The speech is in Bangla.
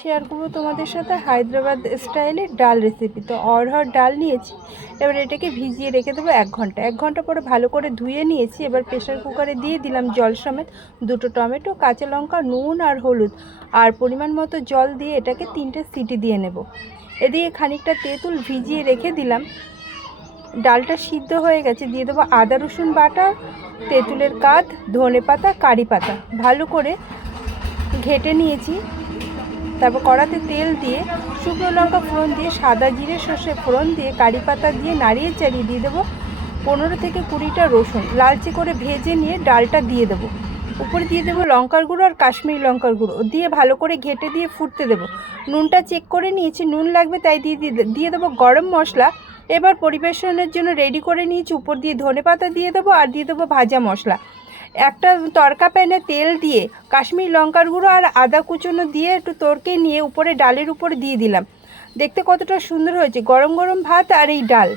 শেয়ার করবো তোমাদের সাথে হায়দ্রাবাদ স্টাইলের ডাল রেসিপি। তো অড়হর ডাল নিয়েছি, এবার এটাকে ভিজিয়ে রেখে দেবো 1 ঘন্টা। 1 ঘন্টা পরে ভালো করে ধুয়ে নিয়েছি। এবার প্রেশার কুকারে দিয়ে দিলাম জল সমেত 2টো টমেটো, কাঁচা লঙ্কা, নুন আর হলুদ আর পরিমাণ মতো জল দিয়ে এটাকে 3টে সিটি দিয়ে নেব। এদিকে খানিকটা তেঁতুল ভিজিয়ে রেখে দিলাম। ডালটা সিদ্ধ হয়ে গেছে, দিয়ে দেবো আদা রসুন বাটা, তেঁতুলের কাঠ, ধনে পাতা, কারি পাতা ভালো করে ঘেটে নিয়েছি। তারপর কড়াতে তেল দিয়ে শুকনো লঙ্কা ফোড়ন দিয়ে, সাদা জিরে সর্ষে ফোড়ন দিয়ে, কারি পাতা দিয়ে নাড়িয়ে চাড়িয়ে দিয়ে দেবো 15 থেকে 20টা রসুন লালচে করে ভেজে নিয়ে ডালটা দিয়ে দেবো। উপরে দিয়ে দেবো লঙ্কার গুঁড়ো আর কাশ্মীরি লঙ্কার গুঁড়ো দিয়ে ভালো করে ঘেটে দিয়ে ফুটতে দেবো। নুনটা চেক করে নিয়েছি, নুন লাগবে তাই দিয়ে দেবো গরম মশলা। এবার পরিবেশনের জন্য রেডি করে নিয়েছি। উপর দিয়ে ধনে পাতা দিয়ে দেবো আর দিয়ে দেবো ভাজা মশলা। একটা তড়কা প্যানে তেল দিয়ে কাশ্মীরি লঙ্কার গুঁড়ো আর আদা কুচনো দিয়ে একটু তড়কে নিয়ে উপরে ডালের উপরে দিয়ে দিলাম। দেখতে কতটা সুন্দর হয়েছে, গরম গরম ভাত আর এই ডাল।